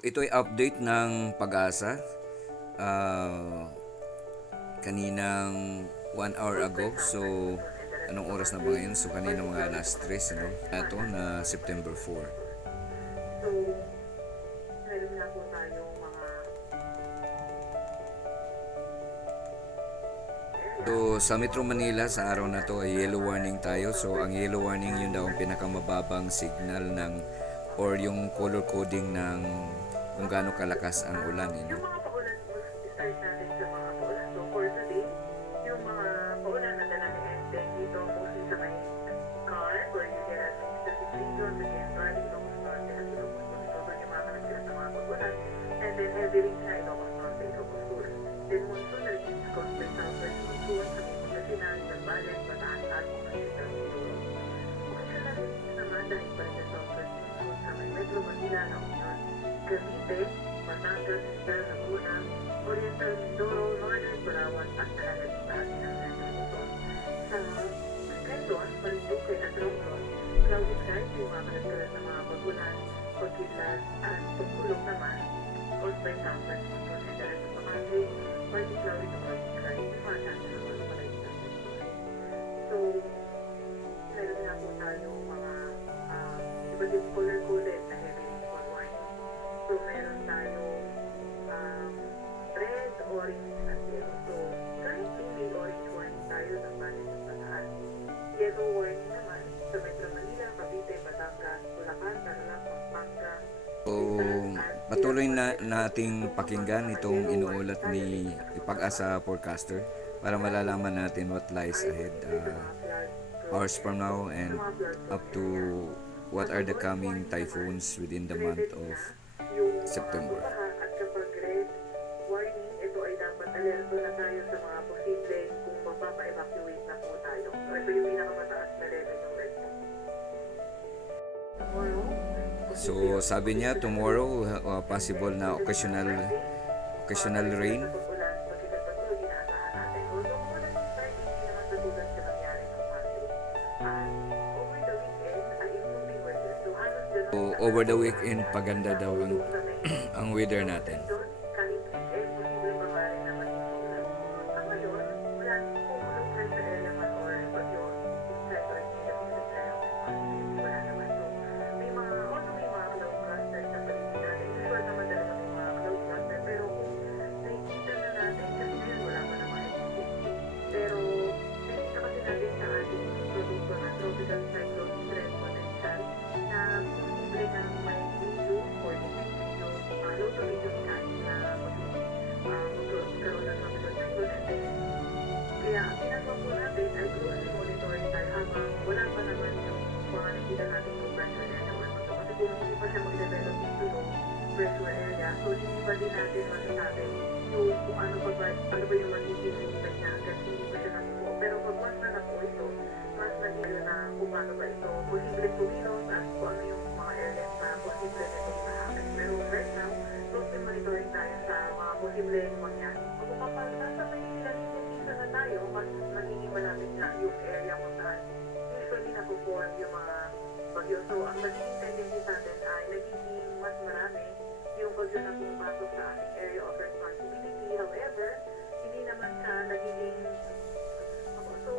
Ito'y update ng Pag-asa. Ah, kaninang 1 hour ago. So, anong oras na ba ngayon? So, kanina mga alas 3, ano? Ito na September 4. So, meron na po tayong mga So, sa Metro Manila, sa araw na to ay yellow warning tayo. So, ang yellow warning yun daw ang pinakamababang signal ng or yung color coding ng kung gaano kalakas ang ulan. yung mga paulan, start natin sa mga paulan. So, for today, yung mga paulan na dala ni Enten dito, mostly sa may car, or you get at specific region, again, driving, Ilocos Norte, at Ilocos Sur. So, doon yung mga kanagkila sa mga paulan. And then, heavy rain sa Ilocos Norte, Ilocos Sur. Then, monsoon na rin caused by southwest monsoon sa may Pangasinan, Zambales, Bataan, at Occidental Mindoro. Occasional rains naman dahil pa rin sa southwest monsoon sa may Metro Manila na Union, Cavite, Batangas, Rizal, Laguna, Oriental Mindoro, Northern Palawan at nalalaging bahagi ng Central Luzon. Sa Quezon, Marinduque at Romblon, cloudy skies yung mga kanagkalat ng mga pagulan, pagkidlat at pagkulong naman caused by southwest monsoon. And the rest of the country, partly cloudy to cloudy skies yung mga chances ng mga palaging ng monsoon. So, meron na po tayo mga iba't yung color-coded na heavy rainfall warning. So, meron tayo red, orange, at yellow. So, currently may orange warning tayo ng Banes at Bataan. Yellow warning naman sa Metro Manila, Cavite, Batangas, Bulacan, Tarlac, Pampanga. So, patuloy na nating pakinggan itong inuulat ni Pag-asa Forecaster para malalaman natin what lies ahead hours from now and up to what are the coming typhoons within the month of September. At kapag red warning, ito ay dapat alerto na tayo sa mga posibleng kung mapapa-evacuate na po tayo. So, ito yung pinakamataas na level ng red po. Tomorrow, So, sabi niya tomorrow possible na occasional rain. pag-ulan, pagkikat-patuloy, inaasahan natin. Although mula nung start, hindi naman katulad sa nangyari ng Monday. At over the weekend, ay improving weather. So, halos ganun So, over the weekend paganda daw ang, ang weather natin. doon, kahit weekend, posible pa nga rin na maging maulan. Ang ngayon, wala pumulong sa area naman or bagyo, inside or negative area of wala naman. So, may mga, although may mga cloud cluster sa paligid natin, usual naman talaga may mga cloud cluster, pero kung nakikita na natin, kasi ngayon wala pa naman activity. Pero, nakikita kasi natin sa ating produkto na tropical cyclone stress potential na posible na may medium or medium low to medium skies na magkaroon ng tropical cyclone. And then, kaya ang ginagawa po natin ay closely monitoring tayo habang wala pa naman yung mga nakita natin yung pressure area or so. Kasi kung hindi pa siya mag-develop into low pressure area, so hindi pa din natin masasabi yung kung ano ba yung magiging impact niya hanggang hindi pa siya nabuo. Pero pag once na nabuo ito, mas naging na kung paano ba ito posible tumilos at kung ano yung mga areas na posible na ito ma-happen. Pero right now, closely monitoring tayo sa mga posibleng mangyari. Kung kapag nasa may lalitin season na tayo, mas nagiging malapit na yung area kung saan usually napupuan yung mga bagyo. So, ang magiging tendency sa atin ay nagiging mas marami yung bagyo na pumapasok sa ating area of responsibility. However, hindi naman siya nagiging so,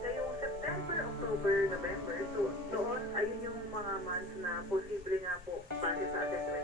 ngayong September, October, November, so doon, ayun yung mga months na posible nga po base sa assessment